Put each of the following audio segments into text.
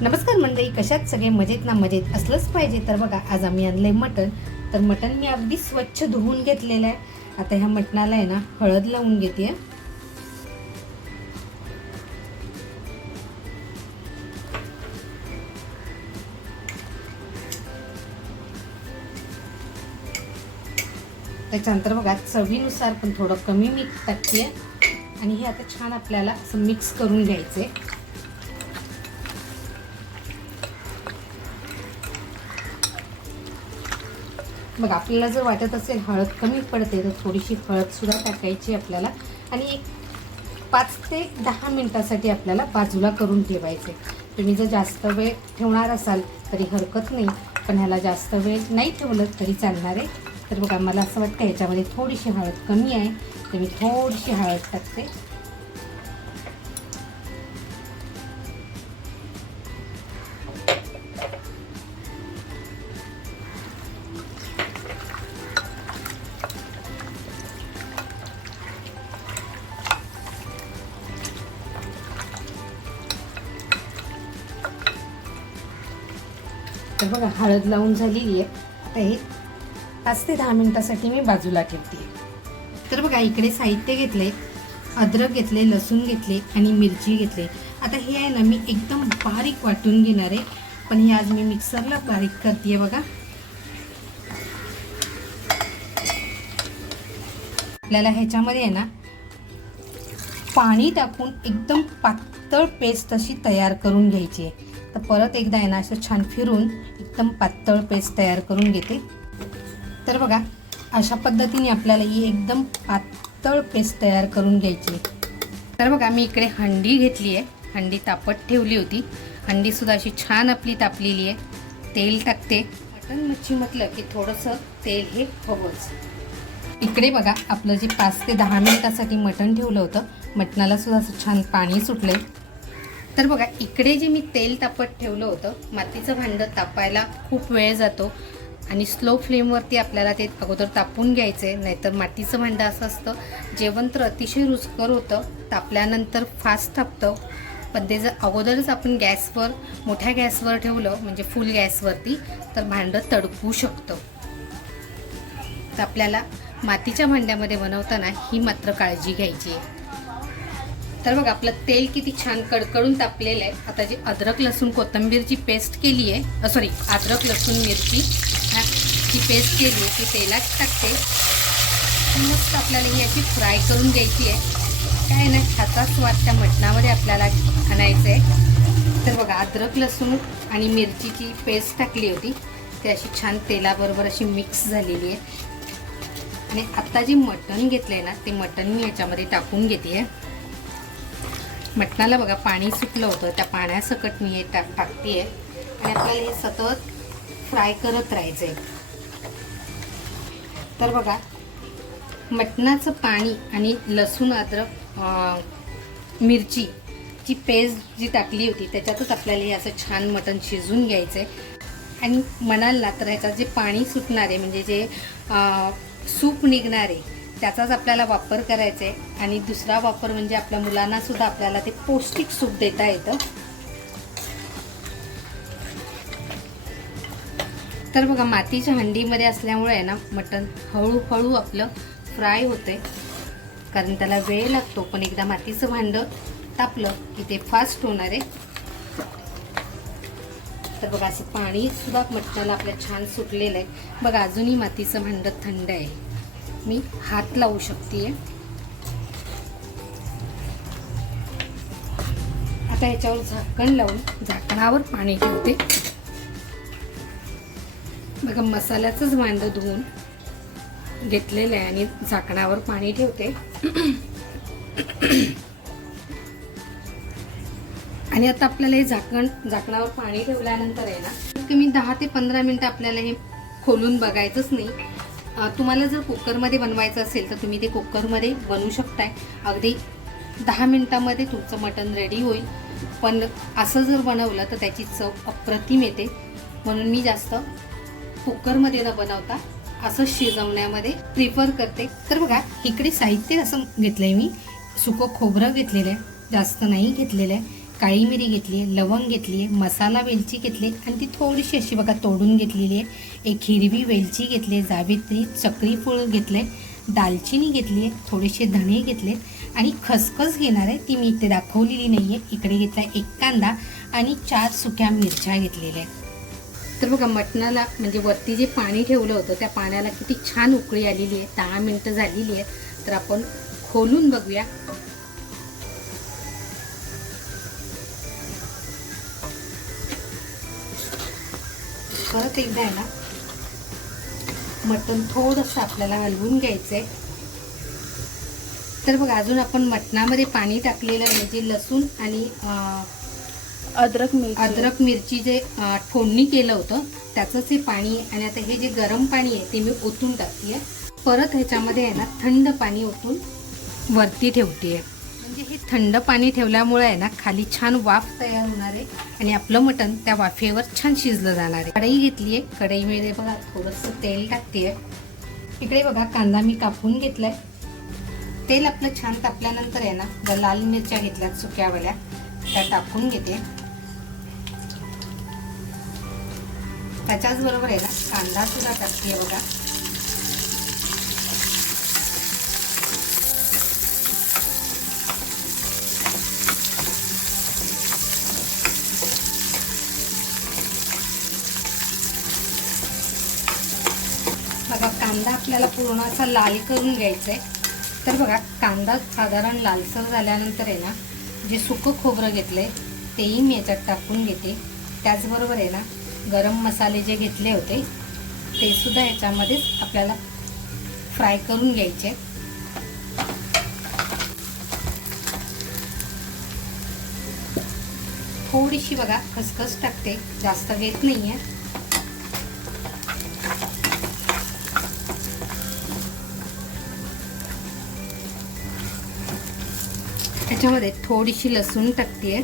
नमस्कार मंडळी कशात? सगळे मजेत ना मजेत? असलंच पाहिजे तर बघा आज आम्ही आणलंय मटण. तर मटण मी अगदी स्वच्छ धुवून घेतलेलं आहे. आता ह्या मटणाला आहे ना हळद लावून घेते. त्याच्यानंतर बघा चवीनुसार पण थोडं कमी मीठ टाकते. आणि हे आता छान आपल्याला असं मिक्स करून घ्यायचं आहे मग आपल्याला जर वाटत असेल हळद कमी पडते तर थोडीशी हळदसुद्धा टाकायची आपल्याला. आणि एक पाच ते दहा मिनटासाठी आपल्याला बाजूला करून ठेवायचे. तुम्ही जर जास्त वेळ ठेवणार असाल तरी हरकत नाही. पण ह्याला जास्त वेळ नाही ठेवलं तरी चालणार आहे. तर बघा मला असं वाटतं ह्याच्यामध्ये थोडीशी हळद कमी आहे. तर मी थोडीशी हळद टाकते. तर बघा हळद लावून झालेली आहे. आता हे पाच ते दहा मिनिटासाठी मी बाजूला ठेवते. तर बघा इकडे साहित्य घेतले अद्रक घेतले लसूण घेतले आणि मिरची घेतले आता हे आहे ना मी एकदम बारीक वाटून घेणार आहे. पण हे आज मी मिक्सरला बारीक करते बघा. आपल्याला ह्याच्यामध्ये आहे ना पाणी टाकून एकदम पातळ पेस्ट अशी तयार करून घ्यायची आहे. तर परत एकदा आहे ना असं छान फिरून एकदम पातळ पेस्ट तयार करून घेते. तर बघा अशा पद्धतीने आपल्याला ही एकदम पातळ पेस्ट तयार करून घ्यायची तर बघा मी इकडे हंडी घेतली आहे. हंडी तापत ठेवली होती. हंडीसुद्धा अशी छान आपली तापलेली आहे. तेल टाकते. मटन मच्छी म्हटलं की थोडंसं तेल हे हवंच. इकडे बघा आपलं जे पाच ते दहा मिनिटासाठी मटण ठेवलं होतं. मटणालासुद्धा असं छान पाणी सुटलं आहे तर बघा इकडे जे मी तेल तापत ठेवलं होतं मातीचं भांडं तापायला खूप वेळ जातो आणि स्लो फ्लेमवरती आपल्याला ते अगोदर तापून घ्यायचं आहे नाहीतर मातीचं भांडं असं असतं जेवण तर अतिशय रुचकर होतं तापल्यानंतर फास्ट तापतं. पण ते जर अगोदरच आपण गॅसवर मोठ्या गॅसवर ठेवलं म्हणजे फुल गॅसवरती तर भांडं तडकू शकतं. तर आपल्याला मातीच्या भांड्यामध्ये बनवताना ही मात्र काळजी घ्यायची आहे. तर बघ आपलं तेल किती छान कडकडून तापलेलं आहे. आता जी अद्रक लसूण कोथिंबीरची पेस्ट केली आहे सॉरी अद्रक लसूण मिरची हा, ची पेस्ट केली आहे ती तेलात टाकते. मस्त आपल्याला ही अशी फ्राय करून द्यायची आहे. काय ना ह्याचा स्वाद त्या मटणामध्ये आपल्याला आणायचं आहे. तर बघा अद्रक लसूण आणि मिरचीची पेस्ट टाकली होती. ती अशी छान तेलाबरोबर अशी मिक्स झालेली आहे. आणि आत्ता जे मटण घेतलं आहे ना ते मटण मी याच्यामध्ये टाकून घेते आहे. मटणाला बघा पाणी सुटलं होतं. त्या पाण्यासकट मी हे टाक टाकते आणि आपल्याला हे सतत फ्राय करत राहायचं आहे तर बघा मटणाचं पाणी आणि लसूण अद्रक मिरची जी पेस्ट जी टाकली होती त्याच्यातच आपल्याला हे असं छान मटण शिजून घ्यायचं आहे आणि मनाला तर ह्याच्यात जे पाणी सुटणार आहे म्हणजे जे सूप निघणार आहे त्याचाच आपल्याला वापर करायचा आहे आणि दुसरा वापर म्हणजे आपल्या मुलांना सुद्धा आपल्याला ते पौष्टिक सूप देता येतं. तर बघा मातीच्या हंडीमध्ये असल्यामुळे आहे ना मटण हळूहळू आपलं फ्राय होते कारण त्याला वेळ लागतो पण एकदा मातीचं भांडं तापलं की ते फास्ट होणार आहे. तर बघा असं पाणीसुद्धा मटणाला आपल्या छान सुटलेलं आहे. बघा अजूनही मातीचं भांडं थंड आहे. मी हात लावू शकते आता याच्यावर झाकण लावून झाकणावर पाणी ठेवते. बघा मसाल्याचंच वांदं धुवून घेतलेलं आहे आणि झाकणावर पाणी ठेवते. आणि आता आपल्याला हे झाकण झाकणावर पाणी ठेवल्यानंतर आहे ना कमी दहा ते पंधरा मिनटं आपल्याला हे खोलून बघायचंच नाही. तुम्हाला जर कुकरमध्ये बनवायचं असेल तर तुम्ही ते कुकरमध्ये बनवू शकताय. अगदी दहा मिनटामध्ये तुमचं मटण रेडी होईल. पण असं जर बनवलं तर त्याची चव अप्रतिम येते. म्हणून मी जास्त कुकरमध्ये न बनवता असं शिजवण्यामध्ये प्रिफर करते. तर बघा इकडे साहित्य असं घेतलंय मी. सुकं खोबरं घेतलेलं आहे. जास्त नाही घेतलेलं आहे. काळी मिरी घेतली आहे लवंग घेतली आहे मसाला वेलची घेतली आहे आणि ती थोडीशी अशी बघा तोडून घेतलेली आहे. एक हिरवी वेलची घेतली आहे जावित्री चक्रीफूळ घेतलं घेतले दालचिनी घेतली आहे थोडेसे धणे घेतले आणि खसखस घेणार आहे. ती मी इथे दाखवलेली नाही आहे इकडे घेतला एक कांदा आणि चार सुक्या मिरच्या घेतलेल्या आहेत. तर बघा मटणाला म्हणजे वरती जे पाणी ठेवलं होतं त्या पाण्याला किती छान उकळी आलेली आहे. दहा मिनटं झालेली आहे तर आपण खोलून बघूया. परत एकदा आहे ना मटण थोडंसं आपल्याला हलवून घ्यायचं आहे तर बघा अजून आपण मटणामध्ये पाणी टाकलेलं म्हणजे लसूण आणि अद्रक मिरची. अद्रक मिरची जे फोडणी केलं होतं त्याचंच हे पाणी आहे. आणि आता हे जे गरम पाणी आहे ते मी ओतून टाकते परत ह्याच्यामध्ये आहे ना थंड पाणी ओतून वरती ठेवते म्हणजे हे थंड पाणी ठेवल्यामुळे आहे ना खाली छान वाफ तयार होणार आहे आणि आपलं मटण त्या वाफेवर छान शिजलं जाणार आहे. कढई घेतली आहे. कढईमध्ये बघा थोडंसं तेल टाकते इकडे बघा कांदा मी कापून घेतलाय. तेल आपलं छान तापल्यानंतर आहे ना ज्या लाल मिरच्या घेतल्यात सुक्यावाल्या त्या टाकून घेते. त्याच्याच बरोबर आहे ना कांदा सुद्धा टाकते बघा बघा कांदा आपल्याला पूर्ण असा लाल करून घ्यायचा आहे तर बघा कांदा साधारण लालसर झाल्यानंतर आहे ना जे सुकं खोबरं घेतलं आहे तेही मी याच्यात टाकून घेते. त्याचबरोबर आहे ना गरम मसाले जे घेतले होते ते सुद्धा याच्यामध्येच आपल्याला फ्राय करून घ्यायचे. थोडीशी बघा खसखस टाकते जास्त घेत नाही आहे त्याच्यामध्ये थोडीशी लसूण टाकते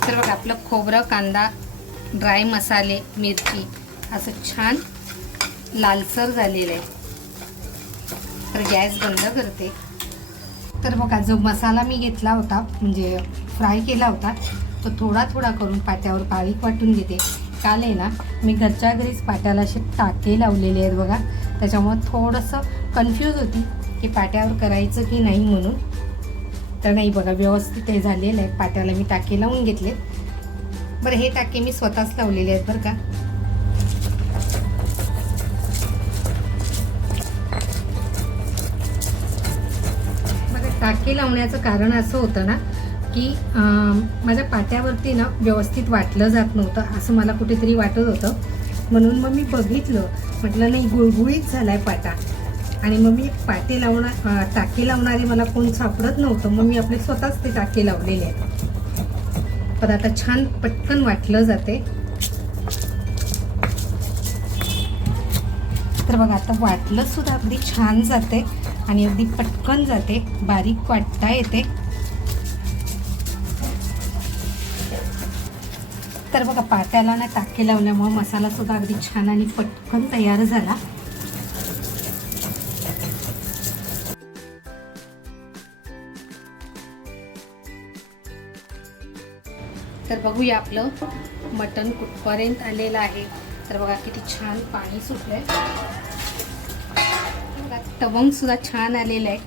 तर बघा आपलं खोबरं कांदा ड्राय मसाले मिरची असं छान लालसर झालेलं आहे. तर गॅस बंद करते. तर बघा जो मसाला मी घेतला होता म्हणजे फ्राय केला होता तो थोडा थोडा करून पात्यावर बारीक वाटून घेते. काल आहे ना मी घरच्या घरीच पाट्याला असे टाके लावलेले आहेत बघा. त्याच्यामुळं थोडंसं कन्फ्यूज होती की पाट्यावर करायचं की नाही म्हणून. तर नाही बघा व्यवस्थित हे झालेलं आहे. पाट्याला मी टाके लावून घेतले. बरं हे टाके मी स्वतःच लावलेले आहेत बरं का. बघा टाके लावण्याचं कारण असं होतं ना की माझ्या पाट्यावरती ना व्यवस्थित वाटलं जात नव्हतं असं मला कुठेतरी वाटत होतं. म्हणून मग मी बघितलं. म्हटलं नाही गुळगुळीत झाला आहे पाटा. आणि मग मी पाटे लावणार टाके लावणारे मला कोण सापडत नव्हतं. मग मी आपले स्वतःच ते टाके लावलेले आहेत. पण आता छान पटकन वाटलं जाते. तर बघा आता वाटलं सुद्धा अगदी छान जाते आणि अगदी पटकन जाते. बारीक वाटता येते. तर बघा पाट्याला ना टाके लावल्यामुळे मसाला सुद्धा अगदी छान आणि पटकन तयार झाला. तर बघूया आपलं मटण कुठपर्यंत आलेलं आहे. तर बघा किती छान पाणी सुटलंय. बघा तवंग सुद्धा छान आलेलं आहे.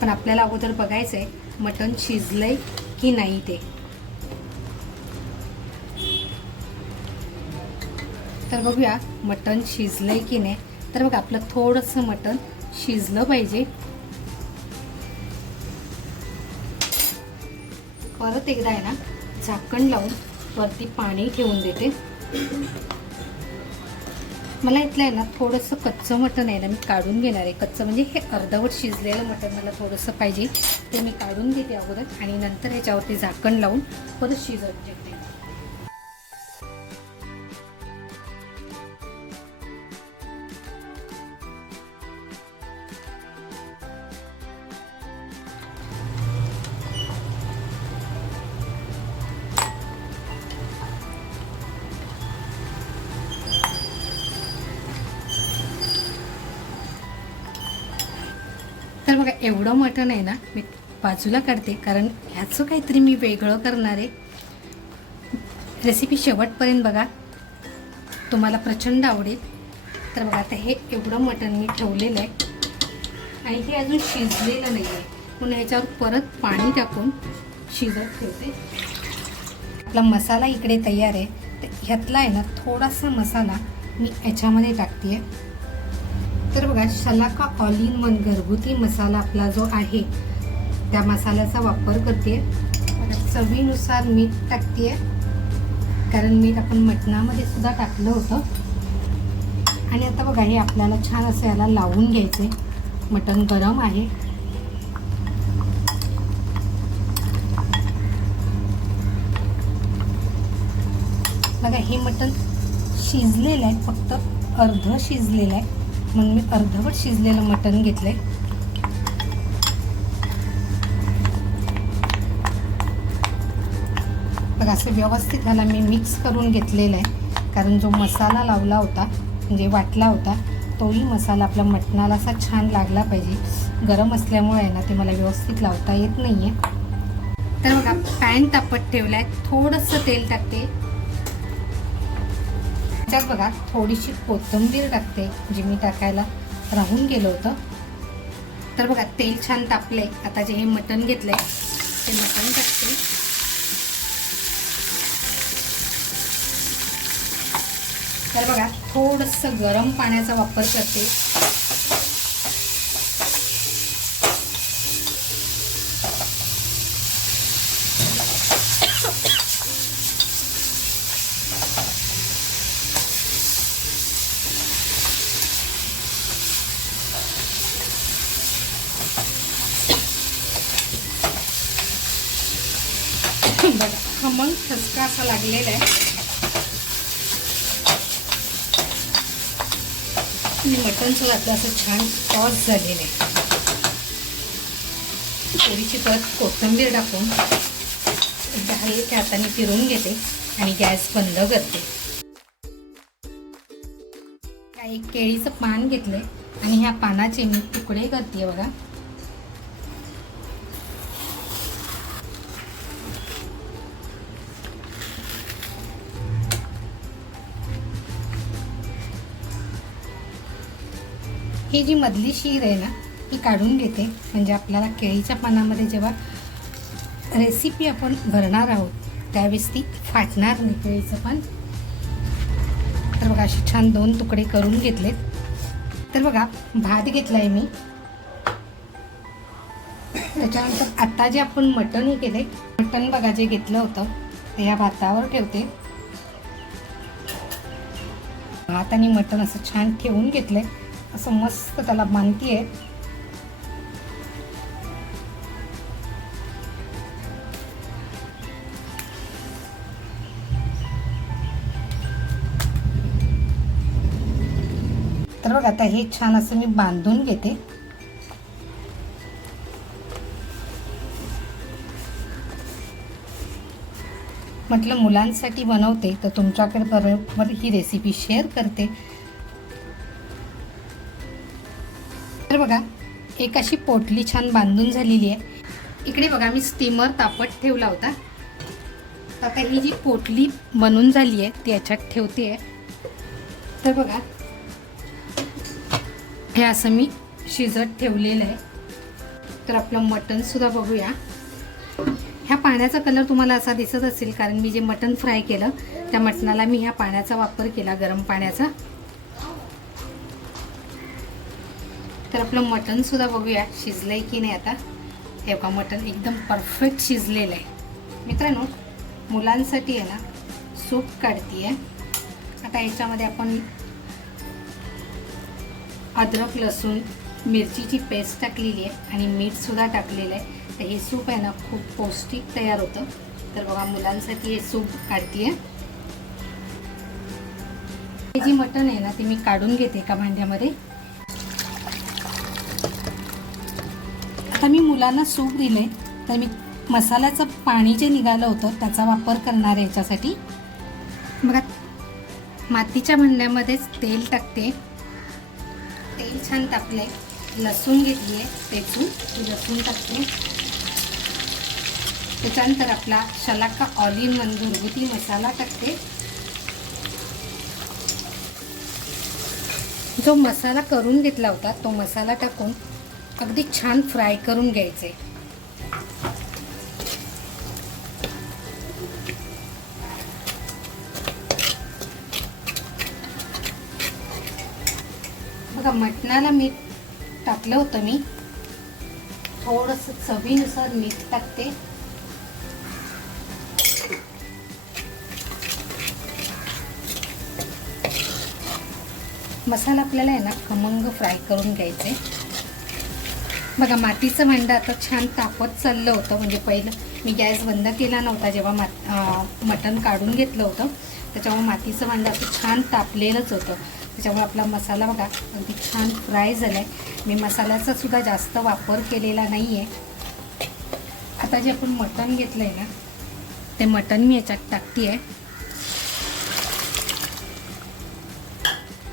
पण आपल्याला अगोदर बघायचं आहे मटण शिजलंय की नाही ते. तर बघूया मटण आहे की नाही? तर बघा आपलं थोडंसं मटण शिजलं पाहिजे. परत एकदा आहे ना झाकण लावून वरती पाणी ठेवून देते. मला इथलं आहे ना थोडंसं कच्चं मटण आहे ना मी काढून घेणार आहे. कच्चं म्हणजे हे अर्धवट शिजलेलं मटण मला थोडंसं पाहिजे. ते मी काढून घेते अगोदर आणि नंतर याच्यावरती झाकण लावून परत शिजवून घेते. बघा एवढं मटण आहे ना मी बाजूला काढते कारण ह्याचं काहीतरी मी वेगळं करणार आहे. रेसिपी शेवटपर्यंत बघा. तुम्हाला प्रचंड आवडेल. तर बघा आता हे एवढं मटण मी ठेवलेलं आहे. आणि हे अजून शिजलेलं नाही आहे. म्हणून ह्याच्यावर परत पाणी टाकून शिजत ठेवते. आपला मसाला इकडे तयार आहे. तर ह्यातला आहे ना थोडासा मसाला मी याच्यामध्ये टाकते आहे तर बघा शलाका ऑल इन वन घरगुती मसाला आपला जो आहे त्या मसाल्याचा वापर करते. चवीनुसार मीठ टाकते. कारण मीठ आपण मटणामध्ये सुद्धा टाकलं होतं. आणि आता बघा हे आपल्याला छान असं याला लावून घ्यायचं आहे मटण गरम आहे. बघा हे मटण शिजलेलं आहे फक्त अर्ध शिजलेलं आहे. म्हणून मी अर्धवट शिजलेलं मटण घेतलंय. बघा असं व्यवस्थित ह्याला मी मिक्स करून घेतलेलं आहे. कारण जो मसाला लावला होता म्हणजे वाटला होता तोही मसाला आपल्या मटणाला असा छान लागला पाहिजे. गरम असल्यामुळे आहे ना ते मला व्यवस्थित लावता येत नाही आहे तर बघा पॅन तापत ठेवला आहे थोडंसं तेल टाकते. त्याच्यात बघा थोडीशी कोथिंबीर टाकते जी मी टाकायला राहून गेलो होतं. तर बघा तेल छान तापले आता जे हे मटण आहे ते मटण टाकते. तर बघा थोडंसं गरम पाण्याचा वापर करते बघा खमंग ठसका असा लागलेला आहे. आणि मटणचं घातलं असं छान टॉस झालेलं आहे. थोडीशी परत कोथिंबीर टाकून एकदा हलक्या हाताने फिरून घेते आणि गॅस बंद करते. एक केळीचं पान घेतलंय आणि ह्या पानाचे मी तुकडे करते बघा. ही जी मधली शीर आहे ना ही काढून घेते. म्हणजे आपल्याला केळीच्या पानामध्ये जेव्हा रेसिपी आपण भरणार आहोत त्यावेळेस ती फाटणार नाही केळीचं पान. तर बघा असे छान दोन तुकडे करून घेतलेत. तर बघा भात घेतला आहे मी. त्याच्यानंतर आत्ता जे आपण मटण हे केले मटण बघा जे घेतलं होतं ते या भातावर ठेवते. भात आणि मटण असं छान ठेवून आहे असं मस्त त्याला बांधती आहे तर बघ आता हे छान असं मी बांधून घेते. म्हटलं मुलांसाठी बनवते तर तुमच्याकडे बरोबर ही रेसिपी शेअर करते. एक अशी पोटली छान बांधून झालेली आहे. इकडे बघा मी स्टीमर तापत ठेवला होता. आता ही जी पोटली बनून झाली आहे ती याच्यात ठेवते आहे. तर बघा हे असं मी शिजत ठेवलेलं आहे. तर आपलं मटणसुद्धा बघूया. ह्या पाण्याचा कलर तुम्हाला असा दिसत असेल कारण मी जे मटण फ्राय केलं त्या मटणाला मी ह्या पाण्याचा वापर केला गरम पाण्याचा. तर आपलं मटणसुद्धा बघूया शिजलं आहे की नाही आता? हे बघा मटण एकदम परफेक्ट शिजलेलं आहे. मित्रांनो मुलांसाठी आहे ना सूप काढते आहे आता याच्यामध्ये आपण अद्रक लसूण मिरचीची पेस्ट टाकलेली आहे आणि मीठसुद्धा टाकलेलं आहे. तर हे सूप आहे ना खूप पौष्टिक तयार होतं. तर बघा मुलांसाठी हे सूप काढते आहे हे जी मटण आहे ना ते मी काढून घेते एका भांड्यामध्ये. आता मी मुलांना सूप दिले तर मी मसाल्याचं पाणी जे निघालं होतं त्याचा वापर करणार आहे याच्यासाठी. बघा मातीच्या भांड्यामध्येच तेल टाकते. तेल छान तापले लसूण घेतली आहे पेचून ती लसूण टाकते. त्याच्यानंतर आपला शलाका ऑल इन वन घरगुती मसाला टाकते. जो मसाला करून घेतला होता तो मसाला टाकून अगदी छान फ्राय करून घ्यायचे. बघा मटणाला मीठ टाकलं होतं मी. थोडंसं चवीनुसार मीठ टाकते. मसाला आपल्याला आहे ना खमंग फ्राय करून घ्यायचे. बघा मातीचं भांडं आता छान तापत चाललं होतं. म्हणजे पहिलं मी गॅस बंद केला नव्हता जेव्हा मात मटण काढून घेतलं होतं. त्याच्यामुळे मातीचं भांडं आता छान तापलेलंच होतं. त्याच्यामुळे आपला मसाला बघा अगदी छान फ्राय झाला आहे मी मसाल्याचा सुद्धा जास्त वापर केलेला नाही आहे आता जे आपण मटण घेतलं आहे ना ते मटण मी याच्यात टाकते आहे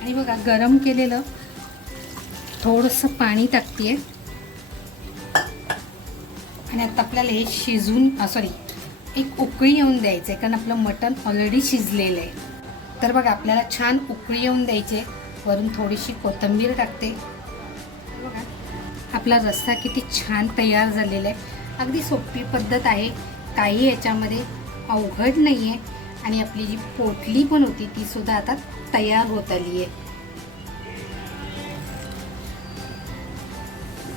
आणि बघा गरम केलेलं थोडंसं पाणी टाकते आणि आता आपल्याला हे शिजून सॉरी एक उकळी येऊन द्यायचं आहे कारण आपलं मटण ऑलरेडी शिजलेलं आहे. तर बघा आपल्याला छान उकळी येऊन द्यायची आहे वरून थोडीशी कोथिंबीर टाकते. बघा आपला रस्सा किती छान तयार झालेला आहे. अगदी सोपी पद्धत आहे. काही याच्यामध्ये अवघड नाही आहे आणि आपली जी पोटली पण होती ती सुद्धा आता तयार होत आली आहे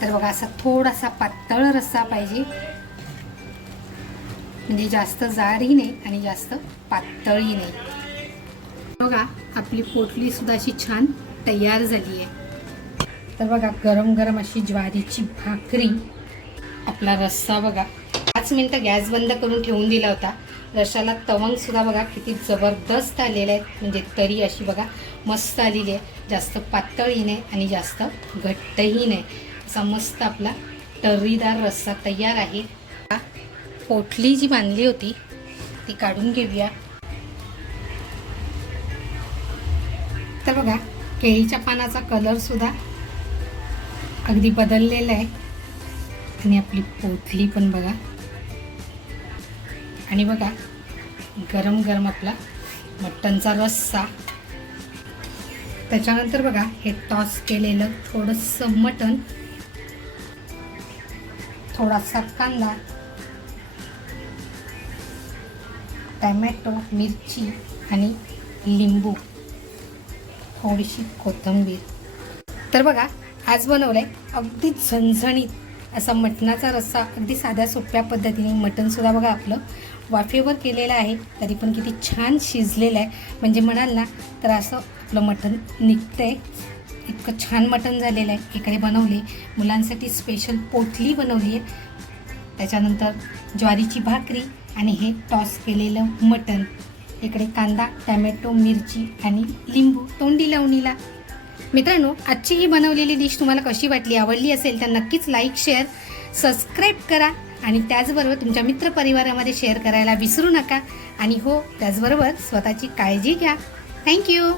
तर बघा असा थोडासा पातळ रस्सा पाहिजे. म्हणजे जास्त जाडही नाही आणि जास्त पातळही नाही. बघा आपली पोटली सुद्धा अशी छान तयार झाली आहे. तर बघा गरम गरम अशी ज्वारीची भाकरी. आपला रस्सा बघा पाच मिनटं गॅस बंद करून ठेवून दिला होता. रशाला तवंग सुद्धा बघा किती जबरदस्त आलेले आहेत. म्हणजे तरी अशी बघा मस्त आलेली आहे. जास्त पातळही नाही आणि जास्त घट्टही नाही. असा मस्त आपला टर्रीदार रस्सा तयार आहे. पोटली जी बांधली होती ती काढून घेऊया. तर बघा केळीच्या पानाचा कलरसुद्धा अगदी बदललेला आहे. आणि आपली पोटली पण बघा. आणि बघा गरम गरम आपला मटणचा रस्सा. त्याच्यानंतर बघा हे टॉस केलेलं थोडंसं मटण. थोडासा कांदा टमॅटो मिरची आणि लिंबू थोडीशी कोथिंबीर. तर बघा आज बनवलं आहे अगदी झणझणीत असा मटणाचा रस्सा अगदी साध्या सोप्या पद्धतीने मटणसुद्धा बघा आपलं वाफेवर केलेलं आहे तरी पण किती छान शिजलेलं आहे. म्हणजे म्हणाल ना तर असं आपलं मटण निघतं आहे इतकं छान मटण झालेलं आहे. इकडे बनवले. मुलांसाठी स्पेशल पोटली बनवली आहे. त्याच्यानंतर ज्वारीची भाकरी आणि हे टॉस केलेलं मटण. इकडे कांदा टॅमॅटो मिरची आणि लिंबू तोंडी लावणीला. मित्रांनो आजची ही बनवलेली डिश तुम्हाला कशी वाटली आवडली असेल तर नक्कीच लाईक शेअर सबस्क्राईब करा आणि त्याचबरोबर तुमच्या मित्रपरिवारामध्ये शेअर करायला विसरू नका. आणि हो त्याचबरोबर स्वतःची काळजी घ्या. थँक्यू